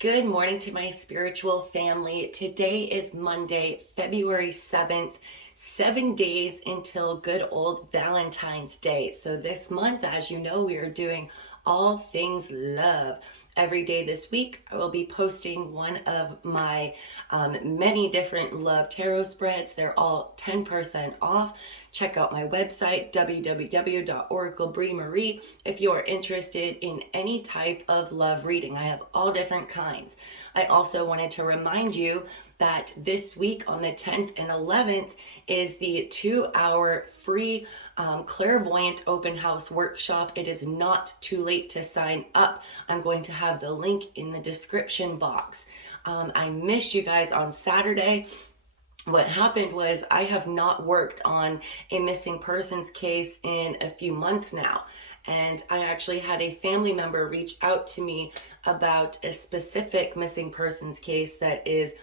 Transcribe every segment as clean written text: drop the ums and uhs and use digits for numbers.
Good morning to my spiritual family. Today is Monday, February 7th, 7 days until good old Valentine's Day. So this month, as you know, we are doing all things love. Every day this week, I will be posting one of my many different love tarot spreads. They're all 10% off. Check out my website, www.oraclebriemarie, if you are interested in any type of love reading. I have all different kinds. I also wanted to remind you that this week on the 10th and 11th is the 2-hour free Clairvoyant open house workshop. It is not too late to sign up. I'm going to have the link in the description box. I missed you guys on Saturday. What happened was I have not worked on a missing persons case in a few months now. And I actually had a family member reach out to me about a specific missing persons case that is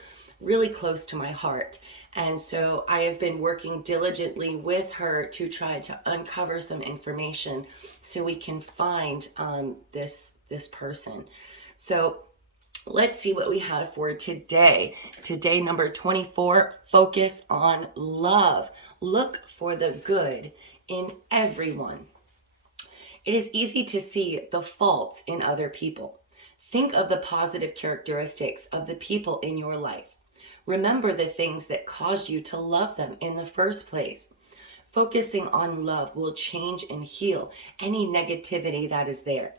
really close to my heart. And so I have been working diligently with her to try to uncover some information so we can find this person. So let's see what we have for today. Today, number 24, focus on love. Look for the good in everyone. It is easy to see the faults in other people. Think of the positive characteristics of the people in your life. Remember the things that caused you to love them in the first place. Focusing on love will change and heal any negativity that is there.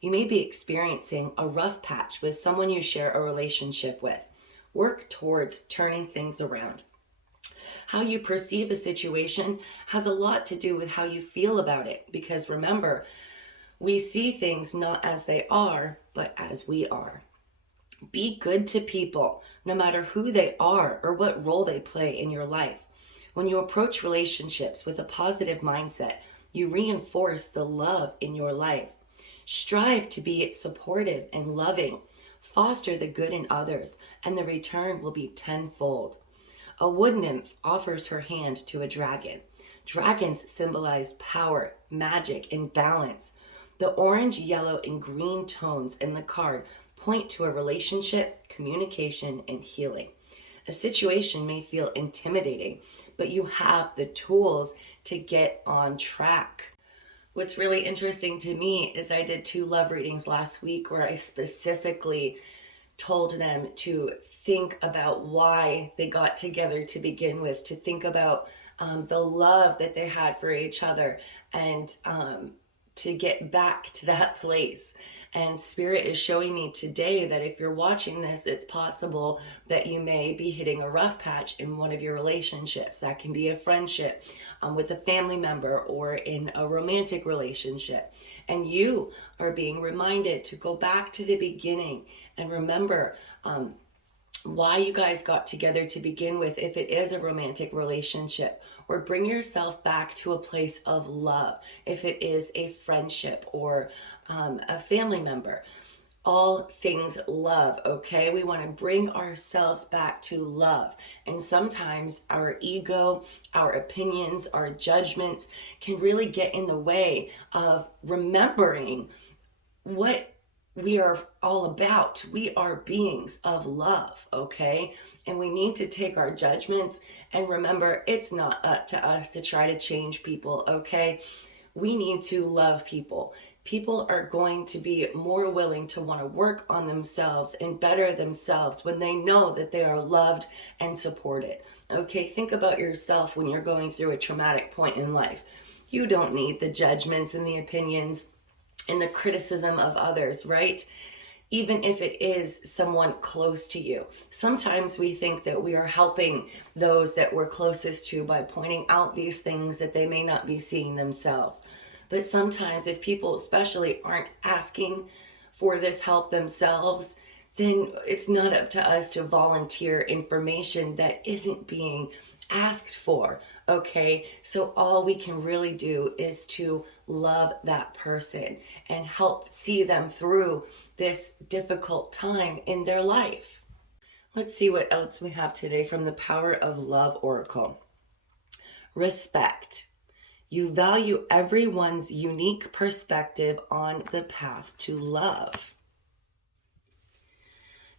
You may be experiencing a rough patch with someone you share a relationship with. Work towards turning things around. How you perceive a situation has a lot to do with how you feel about it, because remember, we see things not as they are, but as we are. Be good to people, no matter who they are or what role they play in your life. When you approach relationships with a positive mindset, you reinforce the love in your life. Strive to be supportive and loving. Foster the good in others, and the return will be tenfold. A wood nymph offers her hand to a dragon. Dragons symbolize power, magic, and balance. The orange, yellow, and green tones in the card point to a relationship, communication, and healing. A situation may feel intimidating, but you have the tools to get on track. What's really interesting to me is I did 2 love readings last week where I specifically told them to think about why they got together to begin with, to think about the love that they had for each other, and to get back to that place. And Spirit is showing me today that if you're watching this, it's possible that you may be hitting a rough patch in one of your relationships. That can be a friendship with a family member or in a romantic relationship. And you are being reminded to go back to the beginning and remember why you guys got together to begin with, if it is a romantic relationship, or bring yourself back to a place of love if it is a friendship or a family member. All things love, okay? We want to bring ourselves back to love. And sometimes our ego, our opinions, our judgments can really get in the way of remembering what we are all about. We are beings of love, okay? And we need to take our judgments and remember it's not up to us to try to change people, okay? We need to love people. People are going to be more willing to want to work on themselves and better themselves when they know that they are loved and supported, okay? Think about yourself when you're going through a traumatic point in life. You don't need the judgments and the opinions and the criticism of others, right? Even if it is someone close to you. Sometimes we think that we are helping those that we're closest to by pointing out these things that they may not be seeing themselves. But sometimes if people especially aren't asking for this help themselves, then it's not up to us to volunteer information that isn't being asked for, okay? So all we can really do is to love that person and help see them through this difficult time in their life. Let's see what else we have today from the Power of Love Oracle. Respect. You value everyone's unique perspective on the path to love.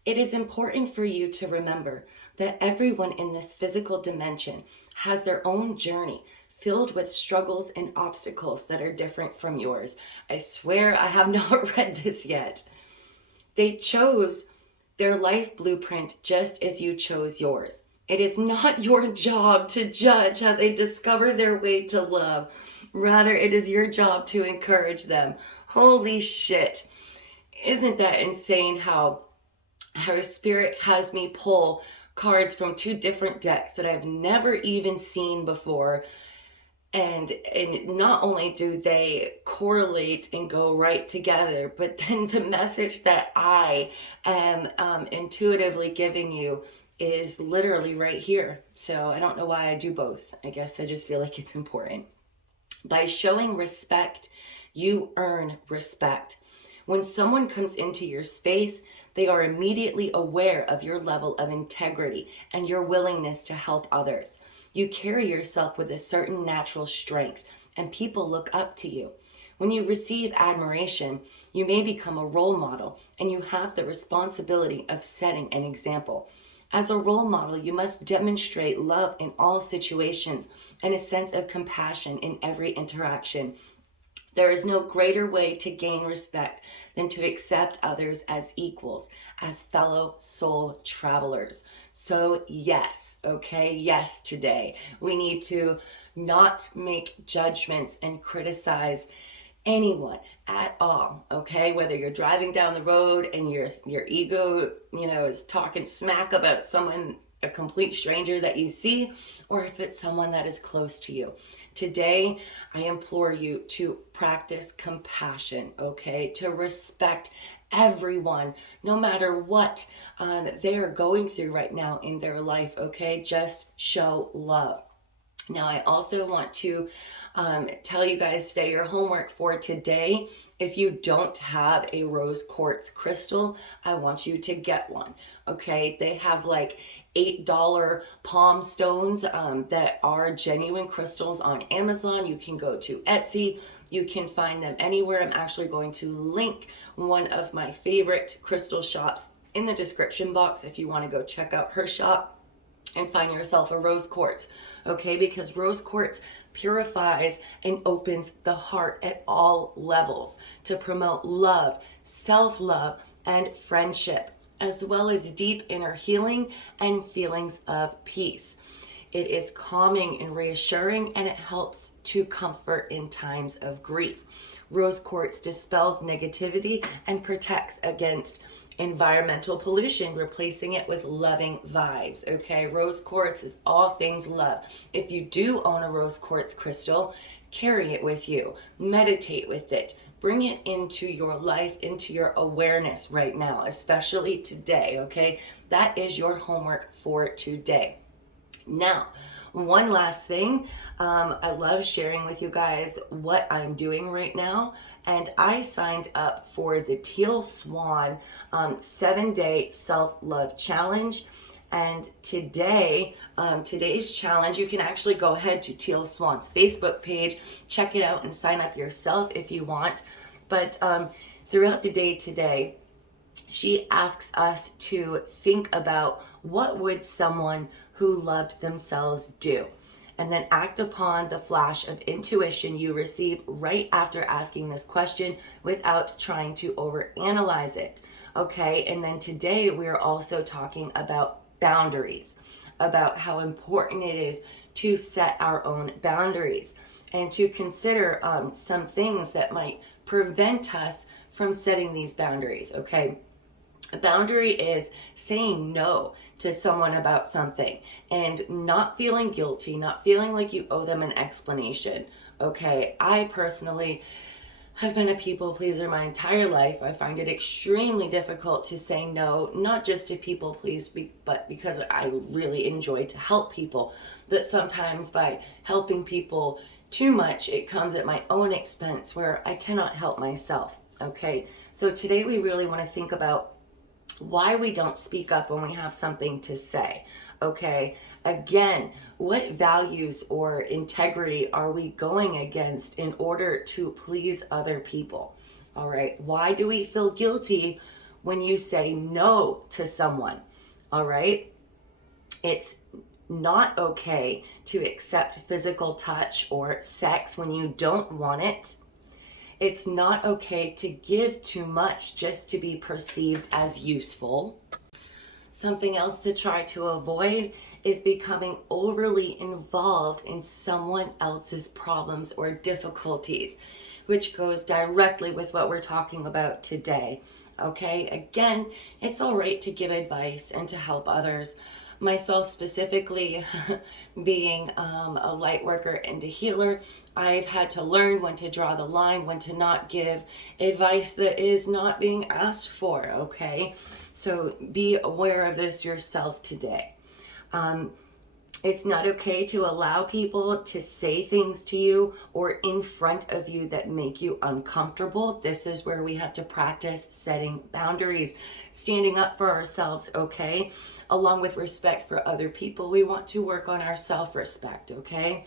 It is important for you to remember that everyone in this physical dimension has their own journey filled with struggles and obstacles that are different from yours. I swear I have not read this yet. They chose their life blueprint just as you chose yours. It is not your job to judge how they discover their way to love. Rather, it is your job to encourage them. Holy shit. Isn't that insane how her spirit has me pull cards from two different decks that I've never even seen before? And not only do they correlate and go right together, but then the message that I am intuitively giving you is literally right here. So I don't know why I do both. I guess I just feel like it's important. By showing respect, you earn respect. When someone comes into your space, they are immediately aware of your level of integrity and your willingness to help others. You carry yourself with a certain natural strength, and people look up to you. When you receive admiration, you may become a role model, and you have the responsibility of setting an example. As a role model, you must demonstrate love in all situations and a sense of compassion in every interaction. There is no greater way to gain respect than to accept others as equals, as fellow soul travelers. So yes, okay, yes, today we need to not make judgments and criticize anyone at all, okay? Whether you're driving down the road and your ego, is talking smack about someone, a complete stranger that you see, or if it's someone that is close to you. Today, I implore you to practice compassion, okay? To respect everyone, no matter what they are going through right now in their life, okay? Just show love. Now, I also want to tell you guys today, your homework for today, if you don't have a rose quartz crystal, I want you to get one, okay? They have like $8 palm stones that are genuine crystals on Amazon. You can go to Etsy. You can find them anywhere. I'm actually going to link one of my favorite crystal shops in the description box if you want to go check out her shop and find yourself a rose quartz, okay? Because rose quartz purifies and opens the heart at all levels to promote love, self-love, and friendship, as well as deep inner healing and feelings of peace. It is calming and reassuring, and it helps to comfort in times of grief. Rose quartz dispels negativity and protects against environmental pollution, replacing it with loving vibes, okay? Rose quartz is all things love. If you do own a rose quartz crystal, carry it with you. Meditate with it. Bring it into your life, into your awareness right now, especially today, okay? That is your homework for today. Now, one last thing, I love sharing with you guys what I'm doing right now, and I signed up for the Teal Swan 7-day self-love challenge. And today, today's challenge, you can actually go ahead to Teal Swan's Facebook page, check it out, and sign up yourself if you want. But throughout the day today, she asks us to think about what would someone who loved themselves do, and then act upon the flash of intuition you receive right after asking this question without trying to overanalyze it, okay? And then today we're also talking about boundaries, about how important it is to set our own boundaries and to consider some things that might prevent us from setting these boundaries, okay? A boundary is saying no to someone about something and not feeling guilty, not feeling like you owe them an explanation, okay? I personally have been a people pleaser my entire life. I find it extremely difficult to say no, not just to people please, but because I really enjoy to help people. But sometimes by helping people too much, it comes at my own expense where I cannot help myself, okay? So today we really want to think about why we don't speak up when we have something to say, okay? Again, what values or integrity are we going against in order to please other people, all right? Why do we feel guilty when you say no to someone, all right? It's not okay to accept physical touch or sex when you don't want it. It's not okay to give too much just to be perceived as useful. Something else to try to avoid is becoming overly involved in someone else's problems or difficulties, which goes directly with what we're talking about today. Okay, again, it's all right to give advice and to help others. Myself specifically, being a light worker and a healer, I've had to learn when to draw the line, when to not give advice that is not being asked for, okay? So be aware of this yourself today. It's not okay to allow people to say things to you or in front of you that make you uncomfortable. This is where we have to practice setting boundaries, standing up for ourselves, okay? Along with respect for other people, we want to work on our self-respect, okay?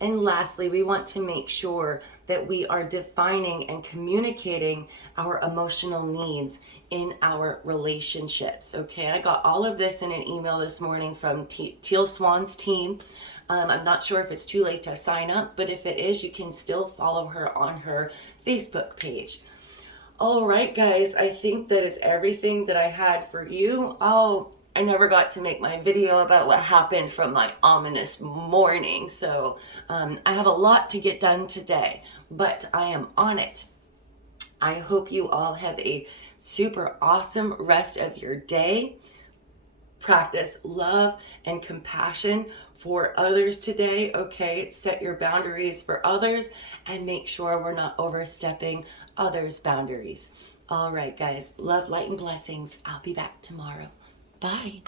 And lastly, we want to make sure that we are defining and communicating our emotional needs in our relationships, okay? I got all of this in an email this morning from Teal Swans team. I'm not sure if it's too late to sign up, but if it is, you can still follow her on her Facebook page. All right, guys, I think that is everything that I had for you. Oh, I never got to make my video about what happened from my ominous morning. So I have a lot to get done today, but I am on it. I hope you all have a super awesome rest of your day. Practice love and compassion for others today, okay? Set your boundaries for others and make sure we're not overstepping others' boundaries. All right, guys, love, light, and blessings. I'll be back tomorrow. Bye.